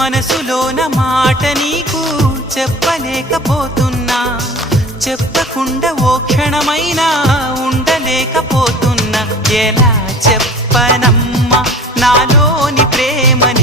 మనసులోన మాట నీకు చెప్పలేకపోతున్నా, చెప్పకుండా ఓ క్షణమైనా ఉండలేకపోతున్నా. ఎలా చెప్పనమ్మా నాలోని ప్రేమని